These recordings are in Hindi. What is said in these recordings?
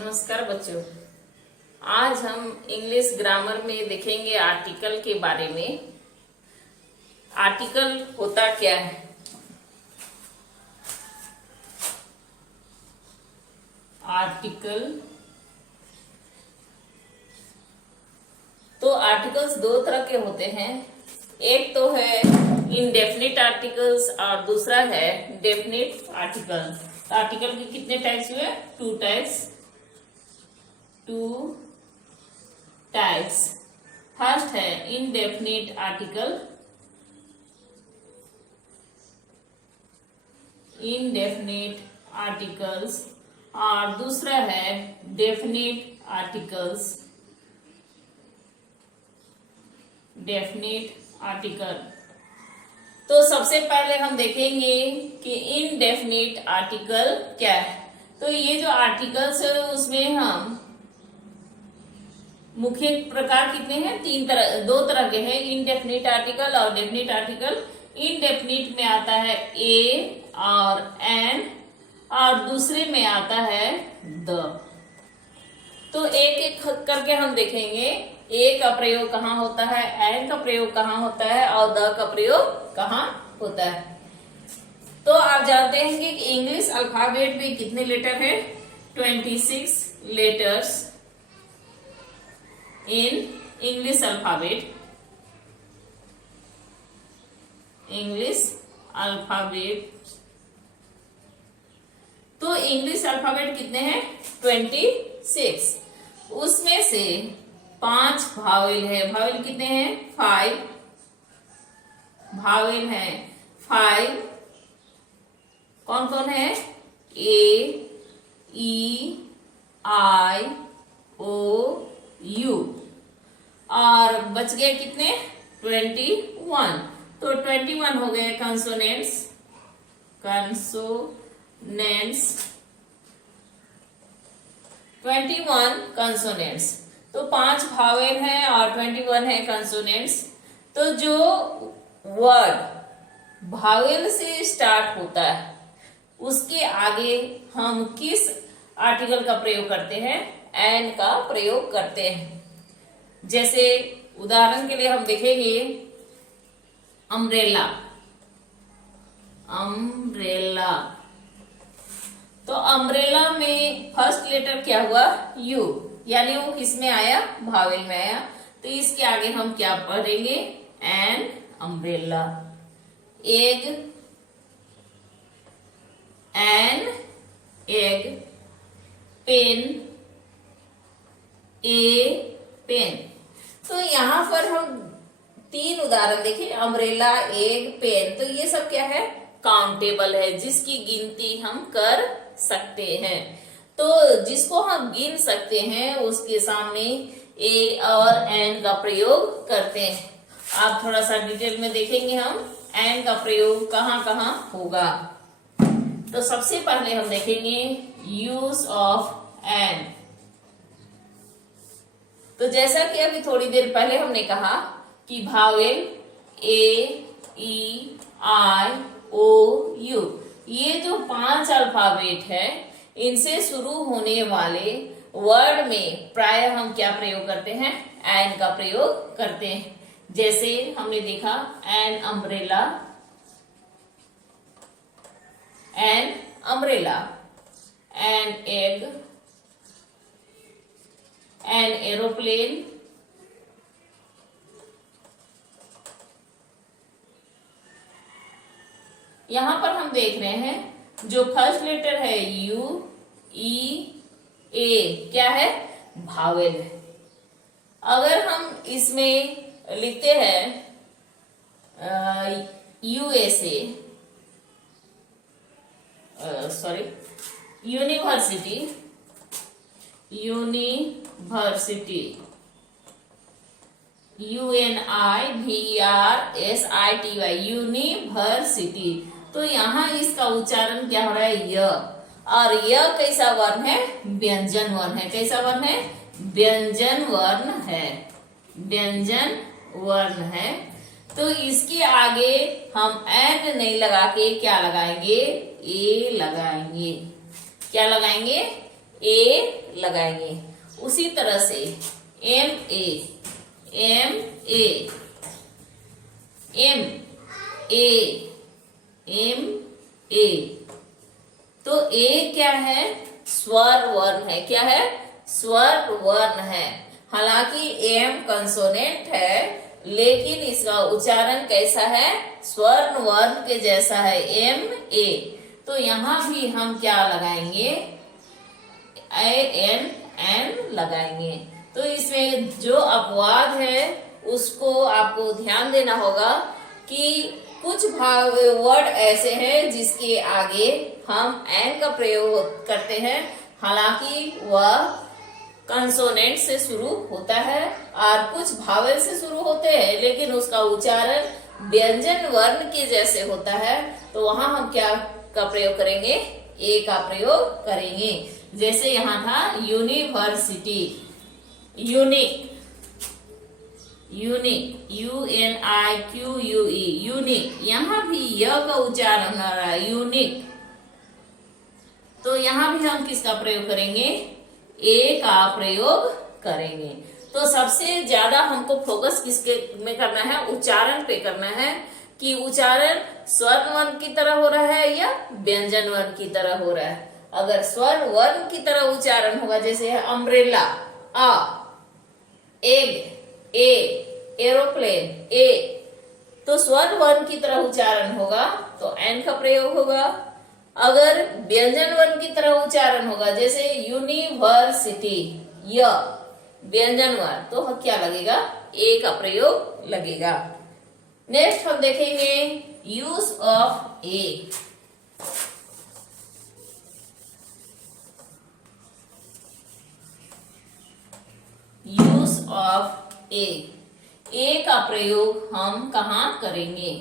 नमस्कार बच्चों। आज हम इंग्लिश ग्रामर में देखेंगे आर्टिकल के बारे में। आर्टिकल होता क्या है? आर्टिकल तो आर्टिकल्स दो तरह के होते हैं। एक तो है इनडेफिनिट आर्टिकल्स और दूसरा है डेफिनिट आर्टिकल्स। आर्टिकल के कितने टाइप्स हुए? Two types. फर्स्ट है इनडेफिनिट आर्टिकल, इनडेफिनिट आर्टिकल्स, और दूसरा है डेफिनिट आर्टिकल्स, डेफिनिट आर्टिकल। तो सबसे पहले हम देखेंगे कि इनडेफिनिट आर्टिकल क्या है। तो ये जो आर्टिकल्स है उसमें हम मुख्य प्रकार कितने हैं? दो तरह के हैं, इनडेफिनिट आर्टिकल और डेफिनिट आर्टिकल। इनडेफिनिट में आता है ए और एन और दूसरे में आता है द। तो एक एक करके हम देखेंगे ए का प्रयोग कहाँ होता है, एन का प्रयोग कहाँ होता है और द का प्रयोग कहाँ होता है। तो आप जानते हैं कि इंग्लिश अल्फाबेट में कितने लेटर हैं? 26 letters in English alphabet. English alphabet तो इंग्लिश अल्फाबेट कितने हैं? 26। उसमें से 5 भावेल है। भावेल कितने हैं? 5 भावेल हैं। 5 कौन कौन है? ए, ई, आई, ओ, यू। और बच गए कितने? 21। तो 21 हो गए कंसोनेंट्स, कंसोनेंट्स 21 कंसोनेंट्स। तो 5 भावेल हैं और 21 है कंसोनेंट्स। तो जो वर्ड भावेल से स्टार्ट होता है उसके आगे हम किस आर्टिकल का प्रयोग करते हैं? एन का प्रयोग करते हैं। जैसे उदाहरण के लिए हम देखेंगे अम्ब्रेला। अम्ब्रेला तो अम्ब्रेला में फर्स्ट लेटर क्या हुआ? यू, यानी वो किसमें आया? भावेल में आया। तो इसके आगे हम क्या पढ़ेंगे? An umbrella. Egg, an egg. Pen, a pen. तो यहां पर हम 3 उदाहरण देखें, अम्ब्रेला, एग, पेन। तो ये सब क्या है? काउंटेबल है, जिसकी गिनती हम कर सकते हैं। तो जिसको हम गिन सकते हैं उसके सामने ए और एन का प्रयोग करते हैं। आप थोड़ा सा डिटेल में देखेंगे हम एन का प्रयोग कहाँ कहाँ होगा। तो सबसे पहले हम देखेंगे यूज ऑफ एन। तो जैसा कि अभी थोड़ी देर पहले हमने कहा कि vowel A, E, I, O, you, ये जो 5 अल्फाबेट है इनसे शुरू होने वाले वर्ड में प्राय हम क्या प्रयोग करते हैं? एन का प्रयोग करते हैं। जैसे हमने देखा an umbrella, an umbrella, an egg, an aeroplane, यहां पर हम देख रहे हैं जो फर्स्ट लेटर है यू, ई, ए क्या है? भावेल है। अगर हम इसमें लिखते हैं USA, sorry university, university, UNIVERSITY, university. तो यहाँ इसका उच्चारण क्या हो रहा है? य। और य कैसा वर्ण है? व्यंजन वर्ण है। कैसा वर्ण है? व्यंजन वर्ण है। व्यंजन वर्ण है। तो इसके आगे हम एन नहीं लगा के क्या लगाएंगे? ए लगाएंगे। क्या लगाएंगे? ए लगाएंगे। उसी तरह से M A M A M A M A. तो ए क्या है? स्वर वर्ण है। क्या है? स्वर वर्ण है। हालांकि एम कंसोनेंट है, लेकिन इसका उच्चारण कैसा है? स्वर्ण वर्ण के जैसा है, एम ए। तो यहां भी हम क्या लगाएंगे? ए एन एन लगाएंगे। तो इसमें जो अपवाद है उसको आपको ध्यान देना होगा कि कुछ वर्ड ऐसे हैं जिसके आगे हम एन का प्रयोग करते हैं, हालांकि वह कंसोनेंट से शुरू होता है, और कुछ भावेल से शुरू होते हैं लेकिन उसका उच्चारण व्यंजन वर्ण के जैसे होता है। तो वहां हम क्या का प्रयोग करेंगे? ए का प्रयोग करेंगे। जैसे यहाँ था university, unique, unique, UNIQUE, unique. यहाँ भी य का उच्चारण हो रहा है, यूनिक। तो यहाँ भी हम किसका प्रयोग करेंगे? ए का प्रयोग करेंगे। तो सबसे ज्यादा हमको फोकस किसके में करना है? उच्चारण पे करना है कि उच्चारण स्वर्ण वर्ण की तरह हो रहा है या व्यंजन वर्ण की तरह हो रहा है। अगर स्वर वर्ण की तरह उच्चारण होगा, जैसे है अम्ब्रेला, आ, एग, ए, एरोप्लेन, ए, तो स्वर वर्ण की तरह उच्चारण होगा तो एन का प्रयोग होगा। अगर व्यंजन वर्ण की तरह उच्चारण होगा, जैसे यूनिवर्सिटी, य, व्यंजन वर्ण, तो क्या लगेगा? ए का प्रयोग लगेगा। नेक्स्ट हम देखेंगे use of a. Use of a. A का प्रयोग हम कहाँ करेंगे?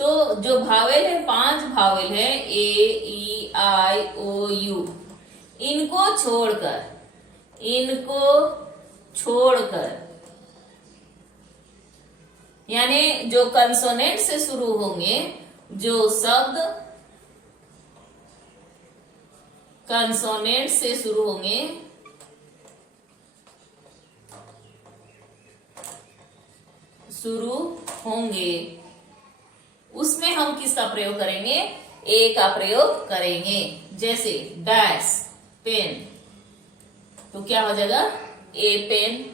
तो जो भावेल है, 5 भावेल है, ए, ई, आई, ओ, यू, इनको छोड़कर यानी जो कंसोनेंट से शुरू होंगे, जो शब्द कंसोनेंट से शुरू होंगे उसमें हम किसका प्रयोग करेंगे? ए का प्रयोग करेंगे। जैसे डैश, पेन, तो क्या हो जाएगा? A pen.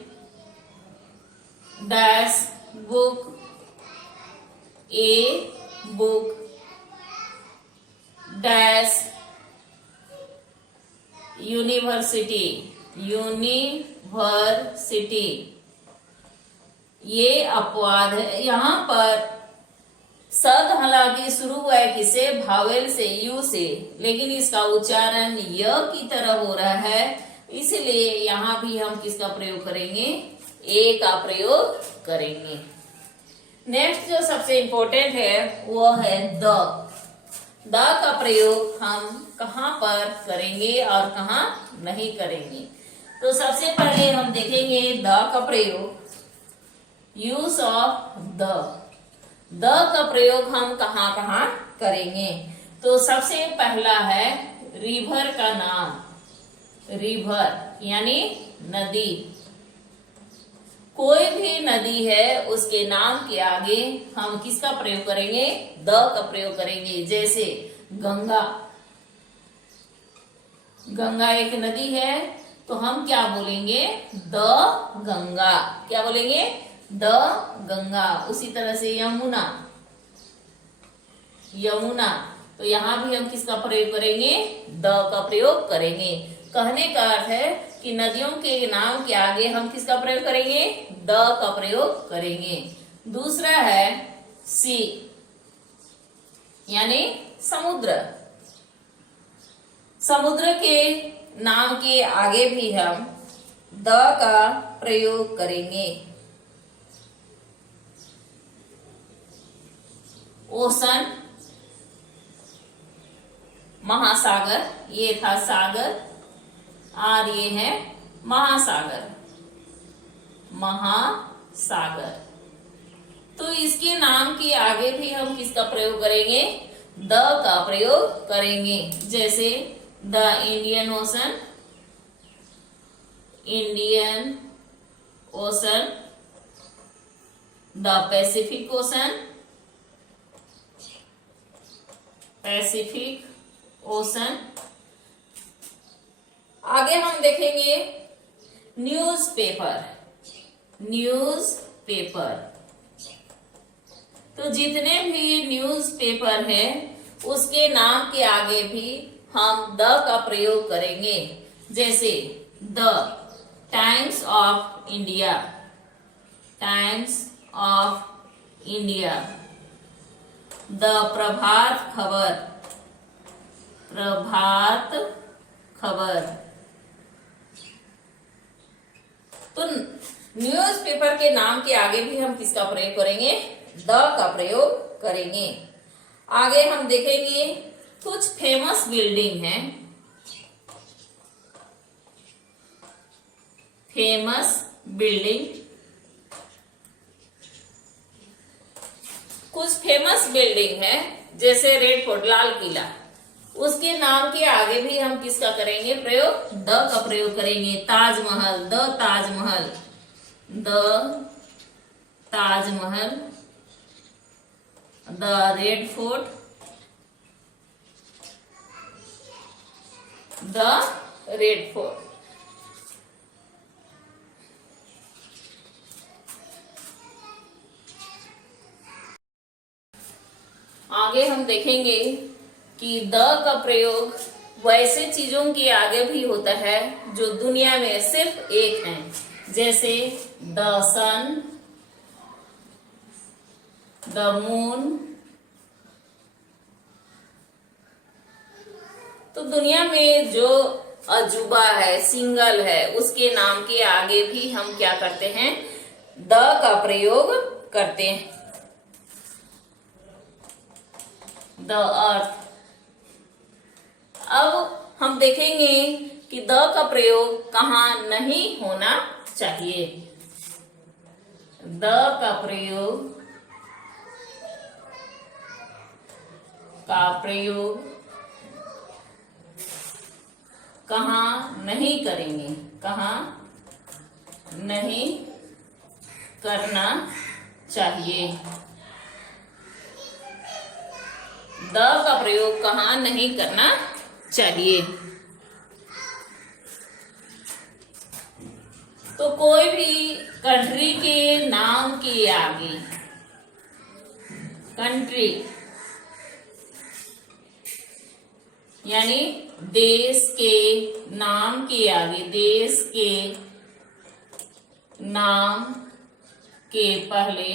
Dash, book, a book. Dash, university, university. ये अपवाद है। यहाँ पर शब्द हालांकि शुरू हुआ है किसे? भावेल से, यू से, लेकिन इसका उच्चारण य की तरह हो रहा है, इसलिए यहाँ भी हम किसका प्रयोग करेंगे? ए का प्रयोग करेंगे। नेक्स्ट जो सबसे इंपॉर्टेंट है वो है द। द का प्रयोग हम कहाँ पर करेंगे और कहाँ नहीं करेंगे? तो सबसे पहले हम देखेंगे द का प्रयोग। Use of the. द का प्रयोग हम कहाँ कहाँ करेंगे? तो सबसे पहला है रिवर का नाम। रिवर यानी नदी। कोई भी नदी है उसके नाम के आगे हम किसका प्रयोग करेंगे? द का प्रयोग करेंगे। जैसे गंगा, गंगा एक नदी है तो हम क्या बोलेंगे? द गंगा। क्या बोलेंगे? द गंगा। उसी तरह से यमुना, यमुना, तो यहां भी हम किसका प्रयोग करेंगे? द का प्रयोग करेंगे। कहने का अर्थ है कि नदियों के नाम के आगे हम किसका प्रयोग करेंगे? द का प्रयोग करेंगे। दूसरा है सी यानी समुद्र। समुद्र के नाम के आगे भी हम द का प्रयोग करेंगे। ओशन, महासागर, ये था सागर और ये है महासागर, महासागर। तो इसके नाम के आगे भी हम किसका प्रयोग करेंगे? द का प्रयोग करेंगे। जैसे the Indian ocean, Indian ocean, the Pacific ocean, Pacific ocean. आगे हम देखेंगे न्यूज़पेपर, न्यूज़पेपर। तो जितने भी न्यूज़पेपर है उसके नाम के आगे भी हम द का प्रयोग करेंगे। जैसे the Times of India, Times of India, the Prabhat Khabar, Prabhat खबर। तो न्यूज़पेपर के नाम के आगे भी हम किसका प्रयोग करेंगे? द का प्रयोग करेंगे। आगे हम देखेंगे कुछ फेमस बिल्डिंग है, फेमस बिल्डिंग। कुछ फेमस बिल्डिंग है जैसे रेड फोर्ट, लाल किला, उसके नाम के आगे भी हम किसका करेंगे प्रयोग? द का प्रयोग करेंगे। Taj Mahal, the Taj Mahal, the Taj Mahal, the red fort, the red fort. आगे हम देखेंगे कि द का प्रयोग वैसे चीजों के आगे भी होता है जो दुनिया में सिर्फ एक है, जैसे द सन, द मून। तो दुनिया में जो अजूबा है, सिंगल है, उसके नाम के आगे भी हम क्या करते हैं? द का प्रयोग करते हैं। The earth. अब हम देखेंगे कि द का प्रयोग कहाँ नहीं होना चाहिए। द का प्रयोग कहाँ नहीं करेंगे, कहाँ नहीं करना चाहिए। द का प्रयोग कहाँ नहीं करना चाहिए। तो कोई भी कंट्री के नाम के आगे, कंट्री यानी देश के नाम के आगे, देश के नाम के पहले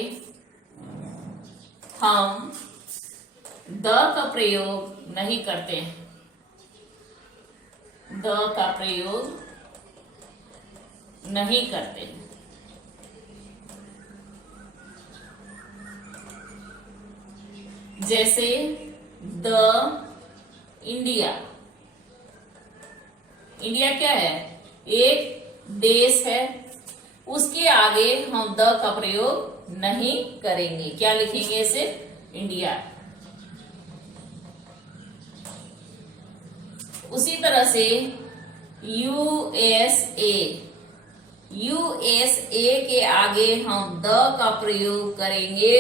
हम द का प्रयोग नहीं करते हैं। द का प्रयोग नहीं करते। जैसे द इंडिया, इंडिया क्या है? एक देश है, उसके आगे हम द का प्रयोग नहीं करेंगे। क्या लिखेंगे? सिर्फ इंडिया। उसी तरह से यूएसए, यूएसए के आगे हम द का प्रयोग करेंगे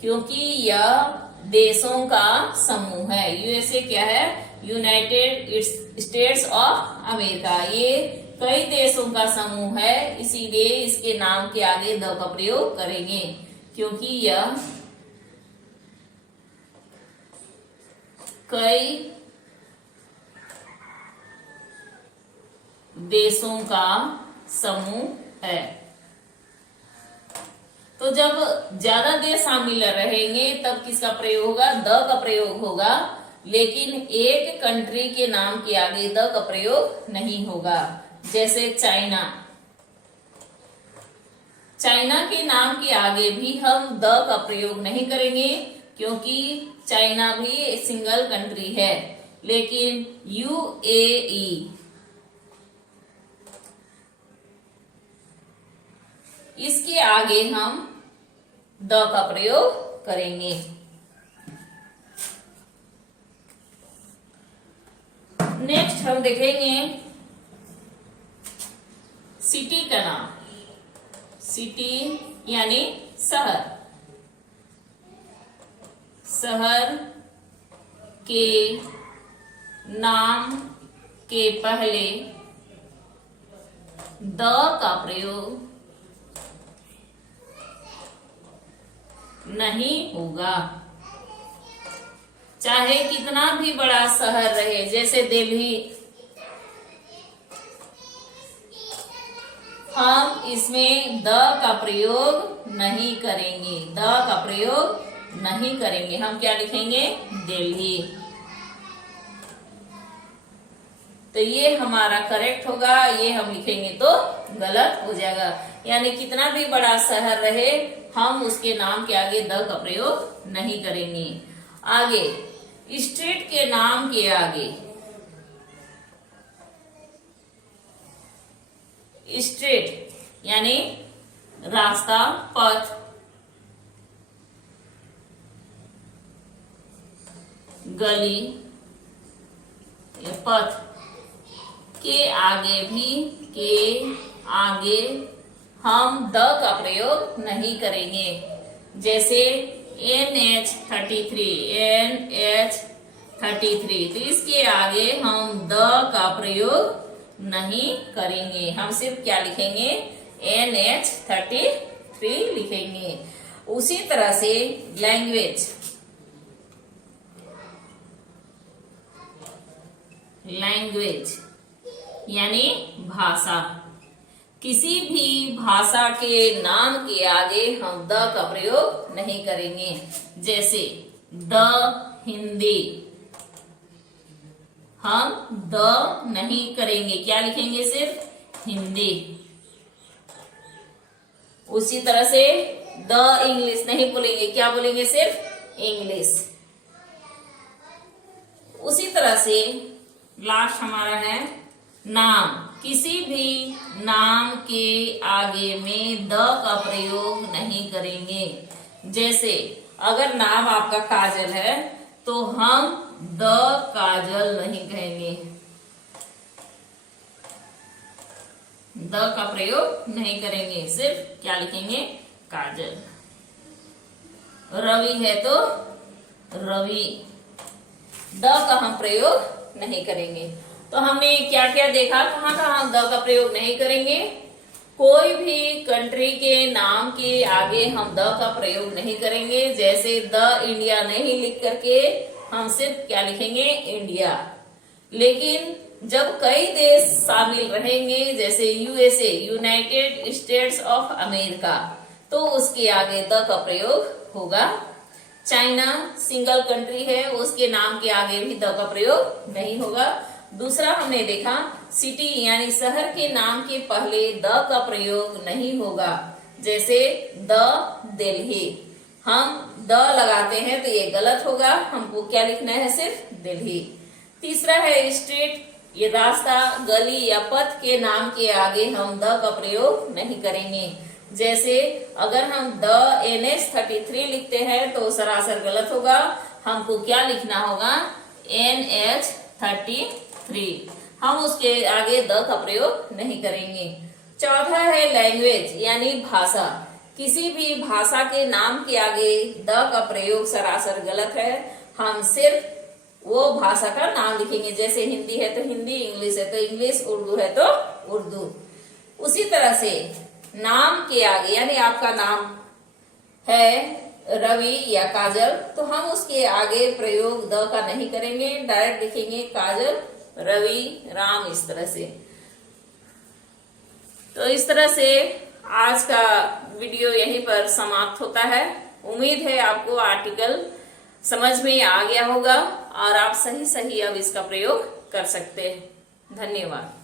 क्योंकि यह देशों का समूह है। यूएसए क्या है? United states of America. ये कई देशों का समूह है, इसीलिए इसके नाम के आगे द का प्रयोग करेंगे क्योंकि यह कई देशों का समूह है। तो जब ज्यादा देश शामिल रहेंगे तब किसका प्रयोग होगा? द का प्रयोग होगा। लेकिन एक कंट्री के नाम के आगे द का प्रयोग नहीं होगा। जैसे चाइना, चाइना के नाम के आगे भी हम द का प्रयोग नहीं करेंगे क्योंकि चाइना भी एक सिंगल कंट्री है। लेकिन यूएई, इसके आगे हम द का प्रयोग करेंगे। नेक्स्ट हम देखेंगे सिटी का नाम, सिटी यानी शहर, शहर के नाम के पहले द का प्रयोग नहीं होगा। चाहे कितना भी बड़ा शहर रहे, जैसे दिल्ली, हम इसमें द का प्रयोग नहीं करेंगे, द का प्रयोग नहीं करेंगे। हम क्या लिखेंगे? दिल्ली। तो ये हमारा करेक्ट होगा, ये हम लिखेंगे तो गलत हो जाएगा। यानी कितना भी बड़ा शहर रहे, हम उसके नाम के आगे द का प्रयोग नहीं करेंगे। आगे, स्ट्रीट के नाम के आगे, स्ट्रीट यानी रास्ता, पथ, गली या पथ के आगे हम द का प्रयोग नहीं करेंगे। जैसे NH33, तो इसके आगे हम द का प्रयोग नहीं करेंगे। हम सिर्फ क्या लिखेंगे? NH33 लिखेंगे। उसी तरह से लैंग्वेज, लैंग्वेज यानी भाषा, किसी भी भाषा के नाम के आगे हम द का प्रयोग नहीं करेंगे। जैसे द हिंदी, हम द नहीं करेंगे, क्या लिखेंगे? सिर्फ हिंदी। उसी तरह से द इंग्लिश नहीं बोलेंगे, क्या बोलेंगे? सिर्फ इंग्लिश। उसी तरह से लास्ट हमारा है नाम, किसी भी नाम के आगे में द का प्रयोग नहीं करेंगे। जैसे अगर नाम आपका काजल है तो हम द काजल नहीं कहेंगे, द का प्रयोग नहीं करेंगे, सिर्फ क्या लिखेंगे? काजल। रवि है तो रवि, द का हम प्रयोग नहीं करेंगे। तो हमने क्या क्या देखा, कहाँ कहाँ हम द का प्रयोग नहीं करेंगे। कोई भी कंट्री के नाम के आगे हम द का प्रयोग नहीं करेंगे। जैसे द इंडिया नहीं लिख करके हम सिर्फ क्या लिखेंगे? इंडिया। लेकिन जब कई देश शामिल रहेंगे, जैसे USA, United states of America, तो उसके आगे द का प्रयोग होगा। चाइना सिंगल कंट्री है, उसके नाम के आगे भी द का प्रयोग नहीं होगा। दूसरा हमने देखा सिटी यानी शहर के नाम के पहले द का प्रयोग नहीं होगा। जैसे द दिल्ली, हम द लगाते हैं तो ये गलत होगा, हमको क्या लिखना है? सिर्फ दिल्ली। तीसरा है स्ट्रीट, ये रास्ता, गली या पथ के नाम के आगे हम द का प्रयोग नहीं करेंगे। जैसे अगर हम द NH33 लिखते हैं तो सरासर गलत होगा, हमको क्या लिखना होगा? NH33। हम उसके आगे द का प्रयोग नहीं करेंगे। चौथा है लैंग्वेज यानी भाषा, किसी भी भाषा के नाम के आगे द का प्रयोग सरासर गलत है, हम सिर्फ वो भाषा का नाम लिखेंगे। जैसे हिंदी है तो हिंदी, इंग्लिश है तो इंग्लिश, उर्दू है तो उर्दू। उसी तरह से नाम के आगे, यानी आपका नाम है रवि या काजल, तो हम उसके आगे प्रयोग द का नहीं करेंगे, डायरेक्ट लिखेंगे काजल, रवि, राम, इस तरह से। तो इस तरह से आज का वीडियो यहीं पर समाप्त होता है। उम्मीद है आपको आर्टिकल समझ में आ गया होगा और आप सही अब इसका प्रयोग कर सकते हैं। धन्यवाद।